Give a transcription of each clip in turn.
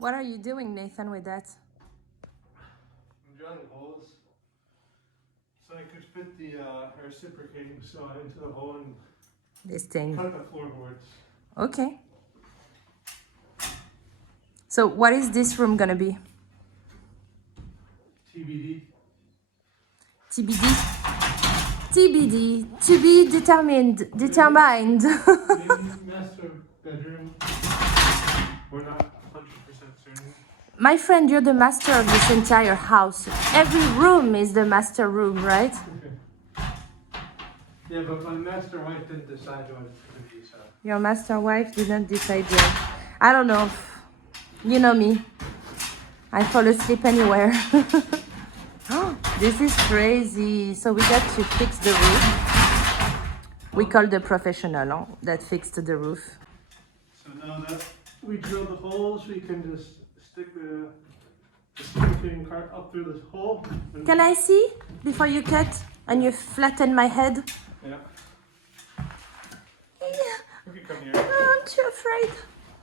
What are you doing, Nathan, with that? I'm drilling holes so I could fit the reciprocating saw into the hole and This thing. cut the floorboards. Okay. So what is this room gonna be? TBD. TBD? TBD. To be determined. Determined. Maybe master bedroom. We're not 100% certain. My friend, you're the master of this entire house. Every room is the master room, right? Yeah, but my master wife didn't decide what it's going to be, so. Your master wife didn't decide yet. I don't know. You know me. I fall asleep anywhere. This is crazy. So we got to fix the roof. We call the professional that fixed the roof. So now that we drilled the holes, we can just stick the reciprocating cart up through this hole. Can I see before you cut and you flatten my head? Yeah. You can come here. Oh, I'm too afraid.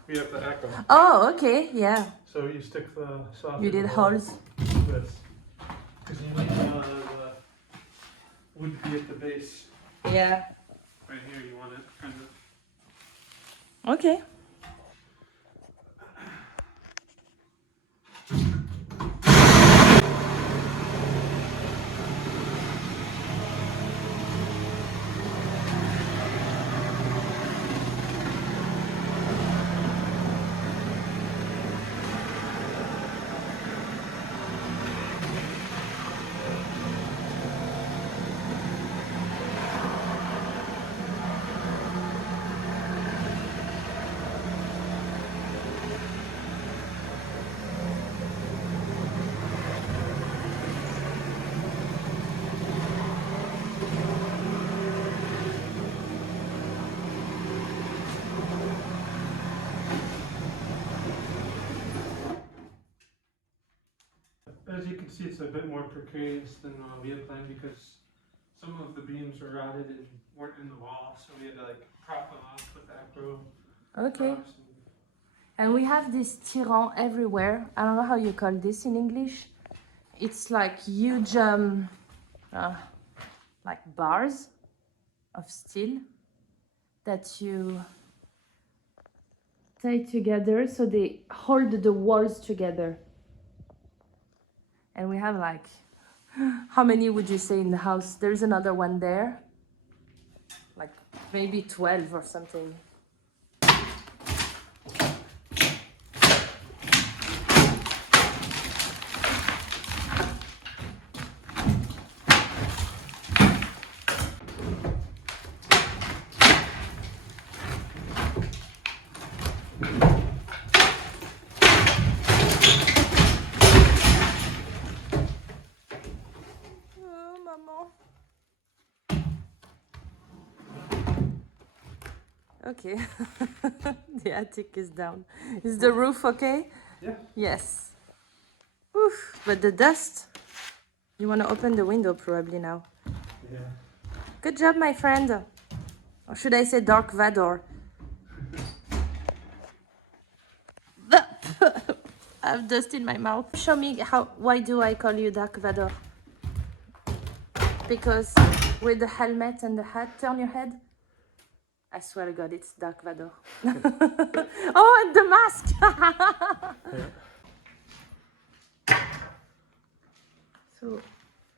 We have the echo. Oh, okay, yeah. So you stick the saw. You did holes. This. Because you need the wood to be at the base. Yeah. Right here, you want it kind of. Okay. As you can see, it's a bit more precarious than we had planned because some of the beams were rotted and weren't in the wall, so we had to like prop them up with acro. Okay. And we have this tirant everywhere. I don't know how you call this in English. It's like huge, like bars of steel that you tie together so they hold the walls together. And we have like, how many would you say in the house? There's another one there, like maybe 12 or something. Okay, the attic is down. Is the roof okay? Yeah. Yes. Oof, but the dust. You want to open the window probably now. Yeah. Good job, my friend. Or should I say Dark Vador? I have dust in my mouth. Show me why do I call you Dark Vador? Because with the helmet and the hat, turn your head. I swear to God, it's Dark Vador. Oh, and the mask! Yeah. So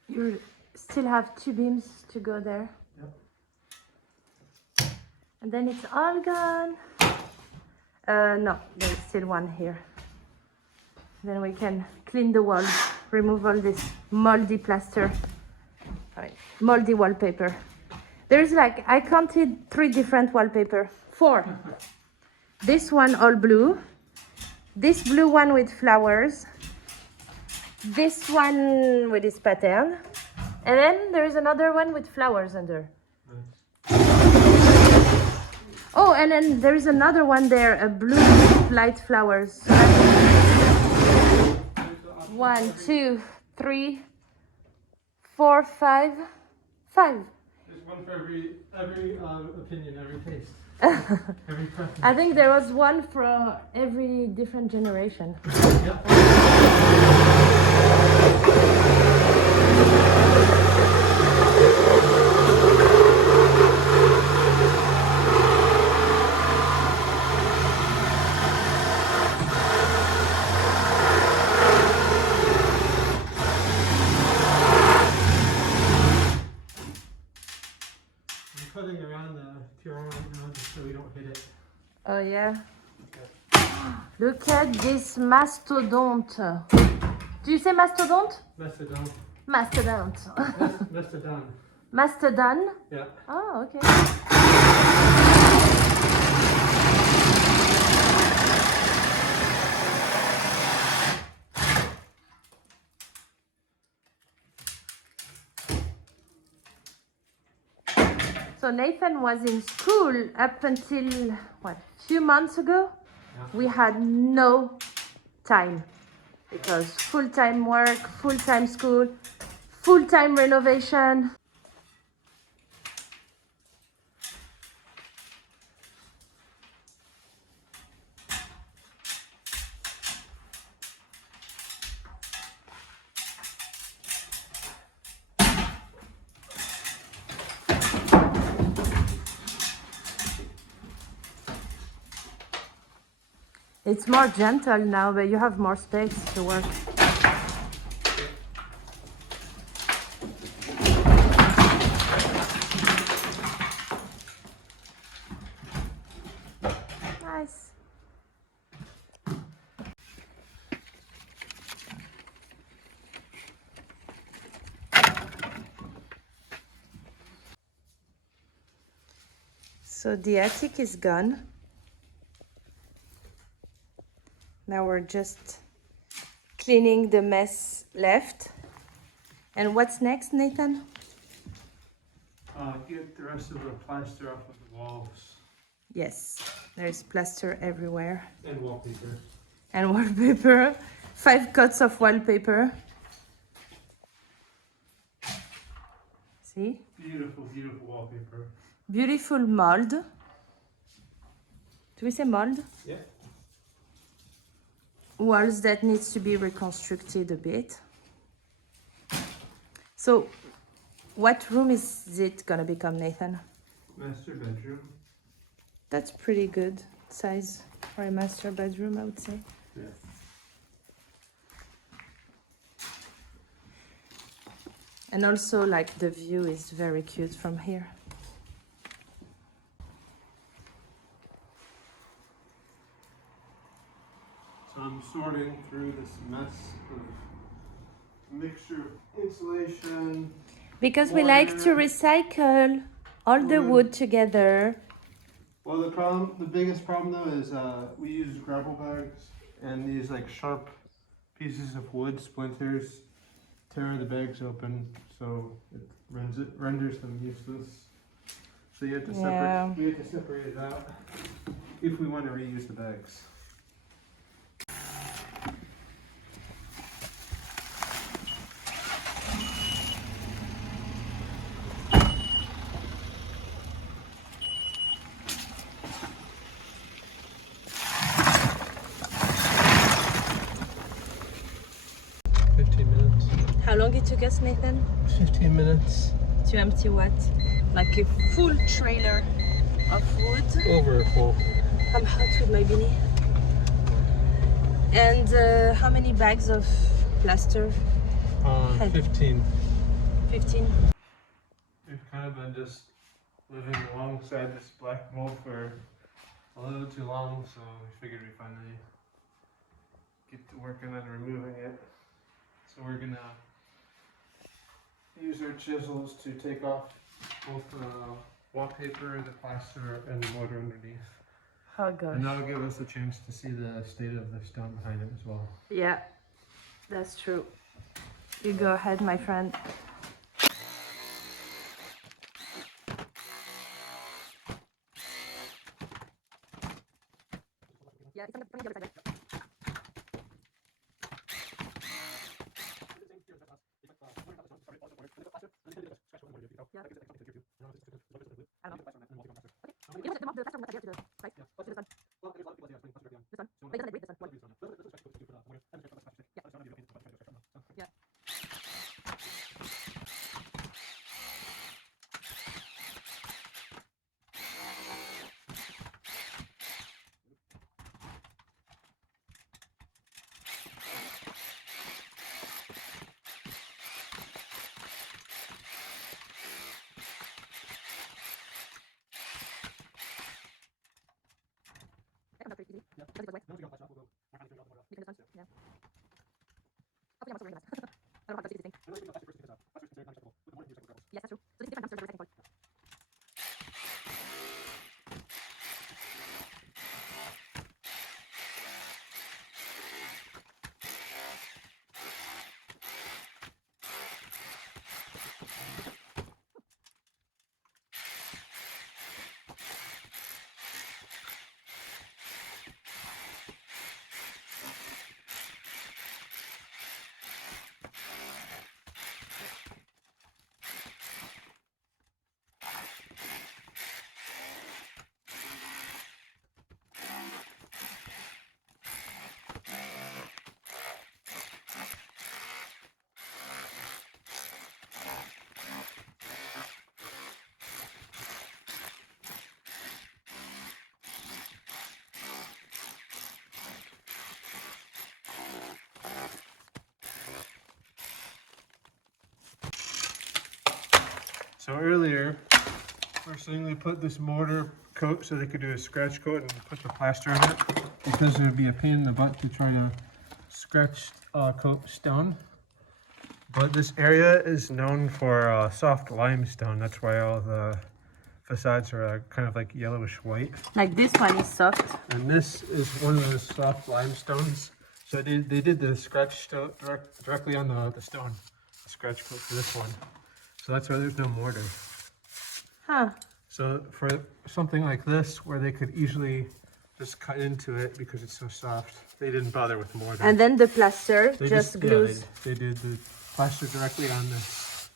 you still have 2 beams to go there. Yep. And then it's all gone. No, there's still one here. Then we can clean the walls, remove all this moldy plaster. Moldy wallpaper. There's like, I counted 3 different wallpaper. 4. This one all blue. This blue one with flowers. This one with this pattern. And then there is another one with flowers under. Nice. Oh, and then there is another one there, a blue light flowers. 1, 2, 3, 4, 5. 5. There's one for every opinion, every taste. Every preference. I think there was one for every different generation. Yep. I'm cutting around the Tiron right now just so we don't hit it. Oh yeah. Look at this mastodont. Do you say mastodont? Mastodon. Mastodont. Mastodon. Mastodon? Yeah. Oh, okay. So Nathan was in school up until, what, few months ago? Yeah. We had no time because full-time work, full-time school, full-time renovation. It's more gentle now, but you have more space to work. Nice. So the attic is gone. Now we're just cleaning the mess left. And what's next, Nathan? Get the rest of the plaster off of the walls. Yes, there's plaster everywhere. And wallpaper. And wallpaper. 5 coats of wallpaper. See? Beautiful, beautiful wallpaper. Beautiful mold. Do we say mold? Yeah. Walls that needs to be reconstructed a bit. So, what room is it gonna become, Nathan? Master bedroom. That's pretty good size for a master bedroom, I would say. Yeah. And also, like, the view is very cute from here. So I'm sorting through this mess of mixture of insulation. Because we like to Water. recycle all the wood together. Well, the biggest problem though is we use gravel bags and these like sharp pieces of wood splinters tear the bags open, so it renders them useless. So you have to separate. We have to separate it out if we want to reuse the bags. How long it took us, Nathan? 15 minutes. To empty what? Like a full trailer of wood. Over full. I'm hot with my beanie. And how many bags of plaster? 15. 15. We've kind of been just living alongside this black mold for a little too long, so we figured we'd finally get to working on removing it. So we're gonna use our chisels to take off both the wallpaper, the plaster, and the mortar underneath. Oh gosh. And that'll give us a chance to see the state of the stone behind it as well. Yeah, that's true. You go ahead, my friend. Yeah, it's on the other side. Yeah. I don't know. Okay. So earlier, first thing we put this mortar coat so they could do a scratch coat and put the plaster on it, because it would be a pain in the butt to try to scratch coat stone. But this area is known for soft limestone. That's why all the facades are kind of like yellowish white. Like this one is soft. And this is one of those soft limestones. So they did the scratch directly on the stone, the scratch coat for this one. So that's why there's no mortar. Huh. So for something like this, where they could easily just cut into it because it's so soft, they didn't bother with mortar. And then the plaster They just glues. Yeah, they did the plaster directly on this.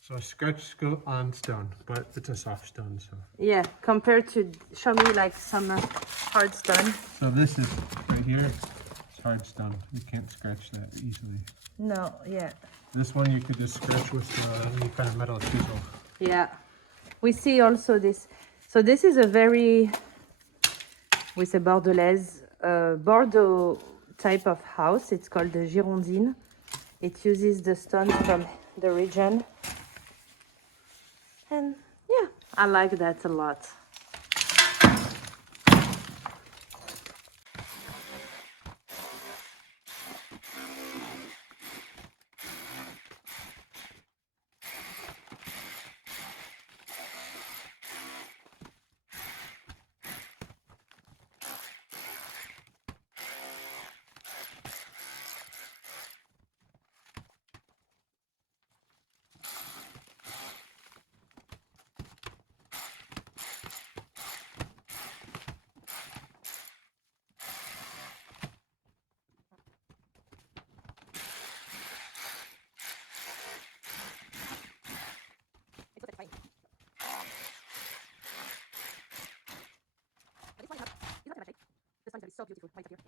So a scratch coat on stone, but it's a soft stone, so. Yeah, compared to, show me like some hard stone. So this is right here, it's hard stone. You can't scratch that easily. No, yeah. This one you could just scratch with any kind of metal chisel. Yeah. We see also this. So this is a very, with a Bordelaise, Bordeaux type of house. It's called the Girondine. It uses the stones from the region. And yeah, I like that a lot. So beautiful right here.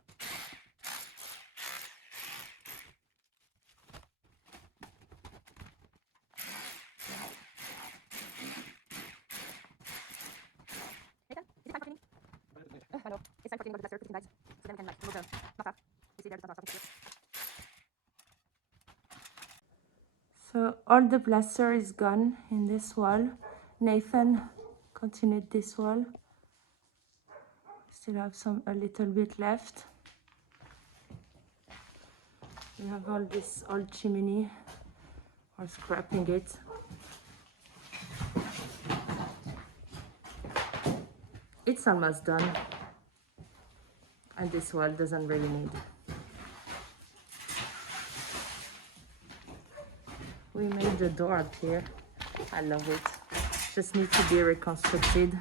Nathan, is it time for cleaning? I know. It's time for cleaning all the plaster, 15 bags. So then we can like remove the not you see there's not here. So all the plaster is gone in this wall. Nathan continued this wall. Still have a little bit left. We have all this old chimney, or scrapping it. It's almost done. And this wall doesn't really need. We made the door up here. I love it. Just needs to be reconstructed.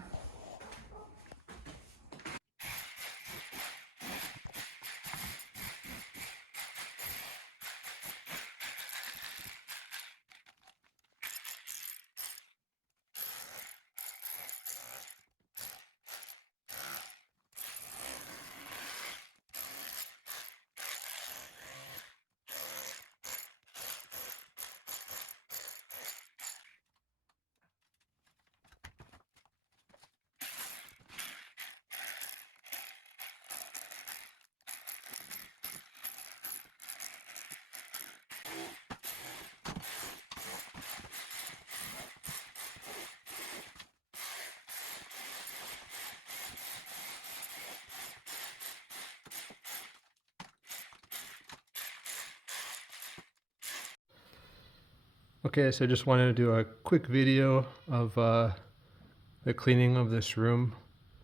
Okay, so I just wanted to do a quick video of the cleaning of this room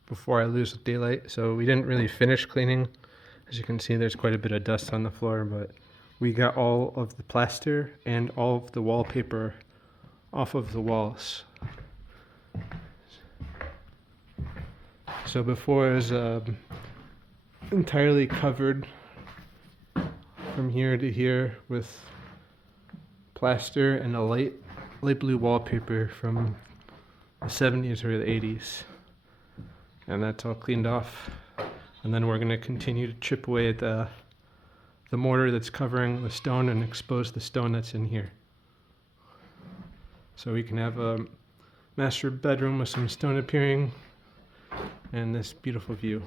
before I lose daylight. So we didn't really finish cleaning. As you can see, there's quite a bit of dust on the floor, but we got all of the plaster and all of the wallpaper off of the walls. So before it was entirely covered from here to here with plaster and a light blue wallpaper from the 70s or the 80s. And that's all cleaned off. And then we're going to continue to chip away at the mortar that's covering the stone and expose the stone that's in here. So we can have a master bedroom with some stone appearing and this beautiful view.